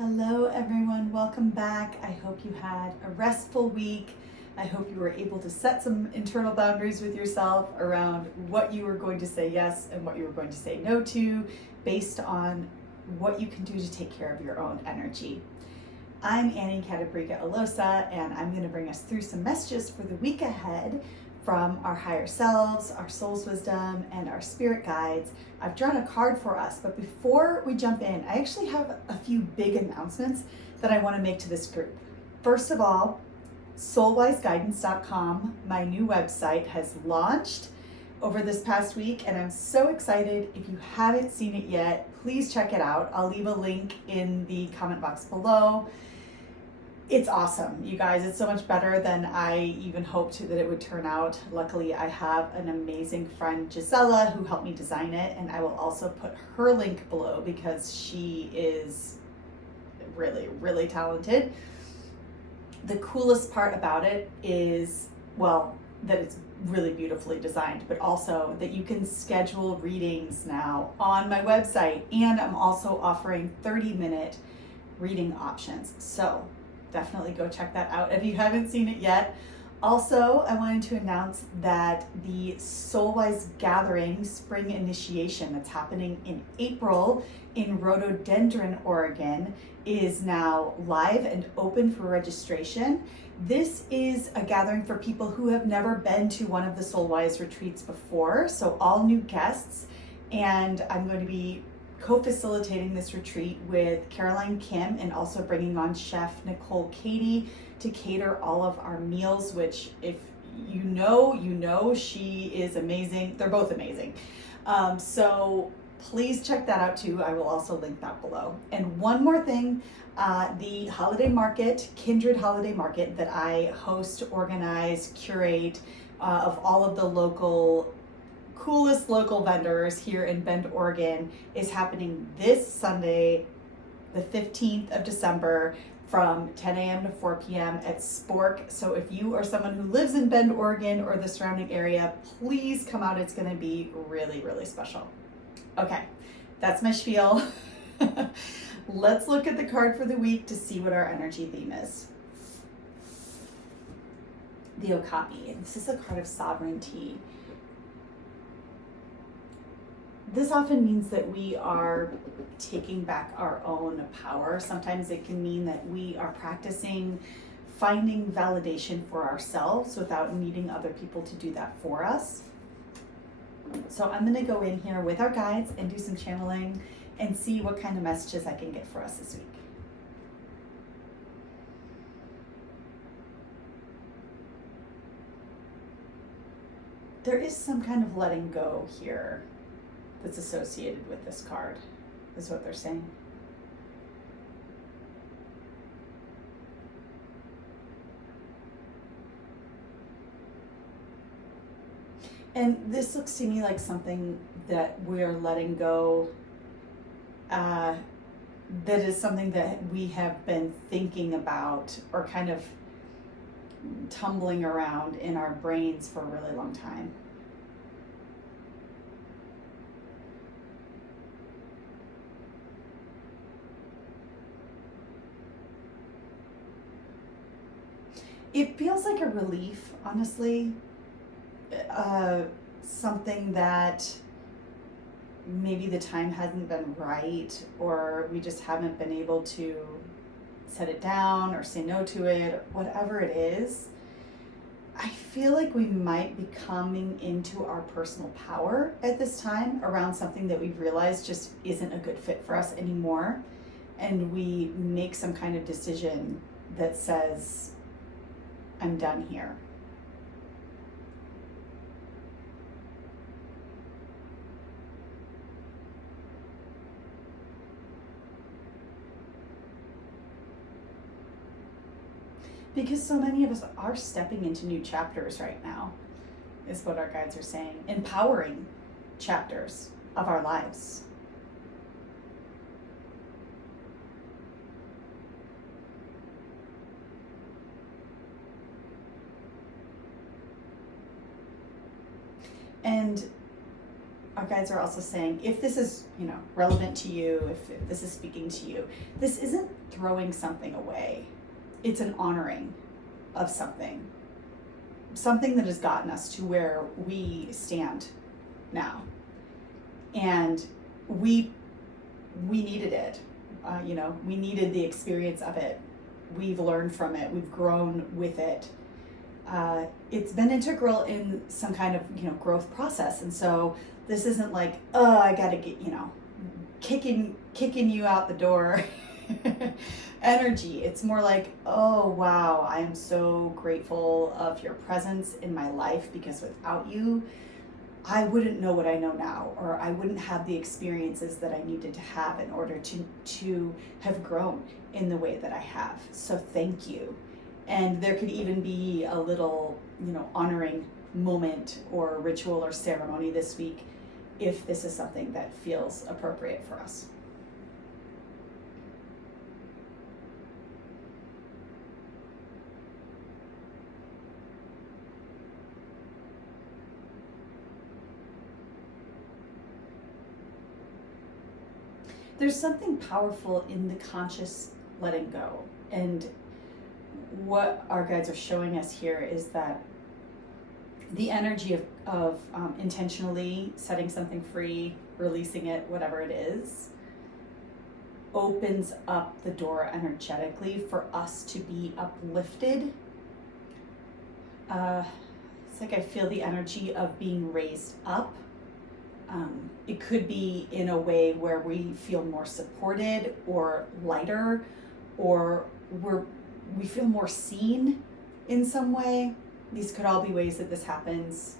Hello everyone, welcome back. I hope you had a restful week. I hope you were able to set some internal boundaries with yourself around what you were going to say yes and what you were going to say no to based on what you can do to take care of your own energy. I'm Annie Catabriga Alosa, and I'm going to bring us through some messages for the week ahead from our higher selves, our soul's wisdom, and our spirit guides. I've drawn a card for us, but before we jump in, I actually have a few big announcements that I want to make to this group. First of all, soulwiseguidance.com, my new website, has launched over this past week, and I'm so excited. If you haven't seen it yet, please check it out. I'll leave a link in the comment box below. It's awesome, you guys. It's so much better than I even hoped that it would turn out. Luckily, I have an amazing friend, Gisela, who helped me design it, and I will also put her link below because she is really, really talented. The coolest part about it is, well, that it's really beautifully designed, but also that you can schedule readings now on my website, and I'm also offering 30-minute reading options. So definitely go check that out if you haven't seen it yet. Also, I wanted to announce that the Soulwise Gathering Spring Initiation that's happening in April in Rhododendron, Oregon, is now live and open for registration. This is a gathering for people who have never been to one of the Soulwise retreats before, so all new guests, and I'm going to be co-facilitating this retreat with Caroline Kim and also bringing on chef Nicole Katie to cater all of our meals, which if you know she is amazing. They're both amazing. So please check that out too. I will also link that below. And one more thing, the holiday market, Kindred Holiday Market that I host, organize, curate of all of the coolest local vendors here in Bend, Oregon, is happening this Sunday, the 15th of December from 10 a.m. to 4 p.m. at Spork. So if you are someone who lives in Bend, Oregon or the surrounding area, please come out. It's going to be really, really special. Okay, that's my spiel. Let's look at the card for the week to see what our energy theme is. The Okapi. This is a card of sovereignty. This often means that we are taking back our own power. Sometimes it can mean that we are practicing finding validation for ourselves without needing other people to do that for us. So I'm going to go in here with our guides and do some channeling and see what kind of messages I can get for us this week. There is some kind of letting go here that's associated with this card, is what they're saying. And this looks to me like something that we're letting go, that is something that we have been thinking about or kind of tumbling around in our brains for a really long time. It feels like a relief, honestly. Something that maybe the time hasn't been right, or we just haven't been able to set it down or say no to it, or whatever it is. I feel like we might be coming into our personal power at this time around something that we've realized just isn't a good fit for us anymore. And we make some kind of decision that says, I'm done here. Because so many of us are stepping into new chapters right now, is what our guides are saying. Empowering chapters of our lives. And our guides are also saying, if this is, relevant to you, if this is speaking to you, this isn't throwing something away. It's an honoring of something that has gotten us to where we stand now. And we needed it. We needed the experience of it. We've learned from it. We've grown with it. It's been integral in some kind of, growth process. And so this isn't like, I got to get, kicking you out the door energy. It's more like, oh, wow, I am so grateful of your presence in my life, because without you, I wouldn't know what I know now, or I wouldn't have the experiences that I needed to have in order to have grown in the way that I have. So thank you. And there could even be a little, honoring moment or ritual or ceremony this week, if this is something that feels appropriate for us. There's something powerful in the conscious letting go. And what our guides are showing us here is that the energy of intentionally setting something free, releasing it, whatever it is, opens up the door energetically for us to be uplifted. It's like I feel the energy of being raised up. It could be in a way where we feel more supported or lighter, or we feel more seen in some way. These could all be ways that this happens.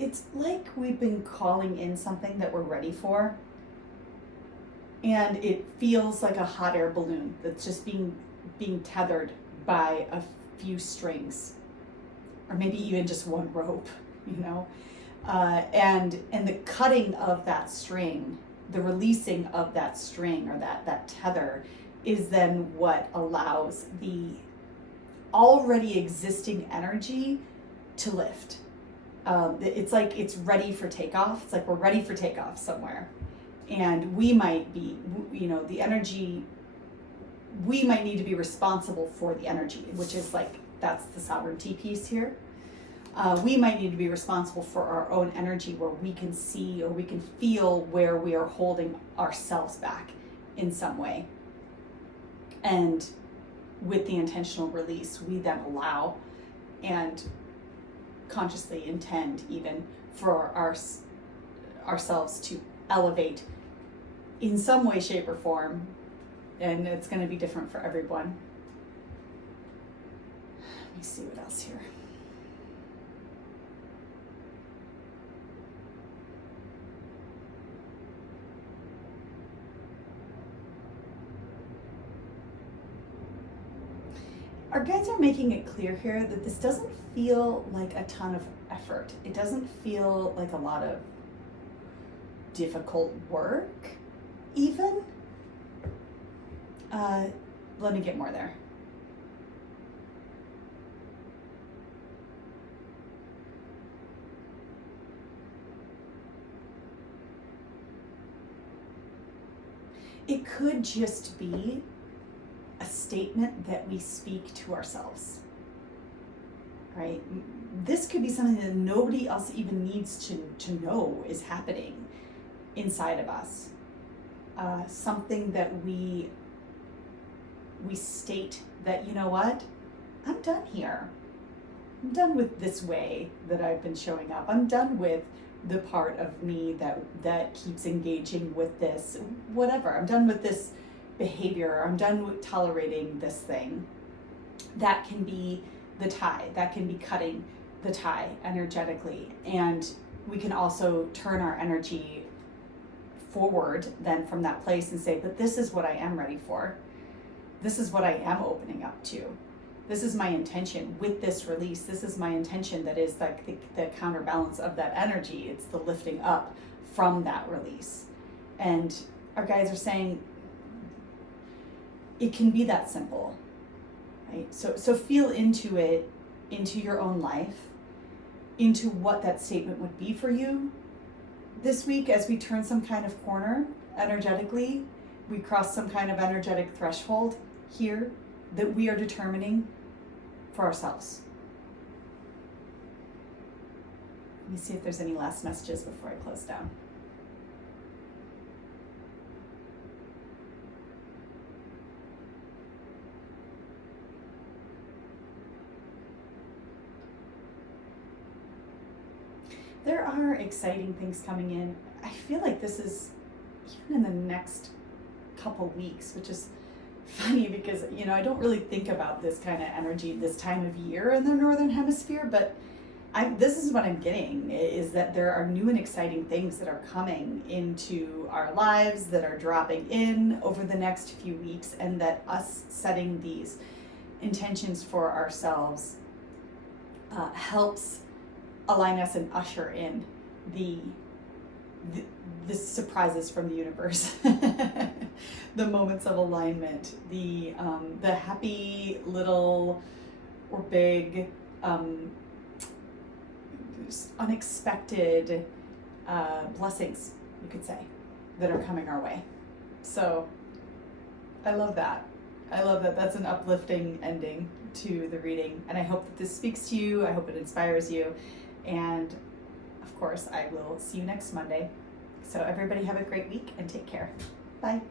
It's like we've been calling in something that we're ready for, and it feels like a hot air balloon that's just being tethered by a few strings, or maybe even just one rope, and the cutting of that string, the releasing of that string, or that tether, is then what allows the already existing energy to lift. It's like it's ready for takeoff. It's like we're ready for takeoff somewhere. And we might be, the energy, we might need to be responsible for the energy, which is like, that's the sovereignty piece here. We might need to be responsible for our own energy, where we can see or we can feel where we are holding ourselves back in some way. And with the intentional release, we then allow and consciously intend even for ourselves to elevate in some way, shape, or form. And it's going to be different for everyone. Let me see what else here. Our guides are making it clear here that this doesn't feel like a ton of effort. It doesn't feel like a lot of difficult work, even. Let me get more there. It could just be a statement that we speak to ourselves, right? This could be something that nobody else even needs to know is happening inside of us. Something that we state that, you know what, I'm done here. I'm done with this way that I've been showing up. I'm done with the part of me that keeps engaging with this, whatever. I'm done with this behavior. I'm done with tolerating this thing. That can be the tie. That can be cutting the tie energetically. And we can also turn our energy forward then from that place and say, but this is what I am ready for. This is what I am opening up to. This is my intention with this release. This is my intention that is like the counterbalance of that energy. It's the lifting up from that release. And our guides are saying it can be that simple, right? So feel into it, into your own life, into what that statement would be for you this week as we turn some kind of corner energetically. We cross some kind of energetic threshold here that we are determining for ourselves. Let me see if there's any last messages before I close down. There are exciting things coming in. I feel like this is even in the next couple weeks, which is funny because, you know, I don't really think about this kind of energy this time of year in the Northern Hemisphere, but this is what I'm getting, is that there are new and exciting things that are coming into our lives, that are dropping in over the next few weeks, and that us setting these intentions for ourselves helps align us and usher in the surprises from the universe, the moments of alignment, the happy little or big, unexpected blessings, you could say, that are coming our way. So I love that. I love that. That's an uplifting ending to the reading. And I hope that this speaks to you. I hope it inspires you. And of course, I will see you next Monday. So everybody have a great week and take care. Bye.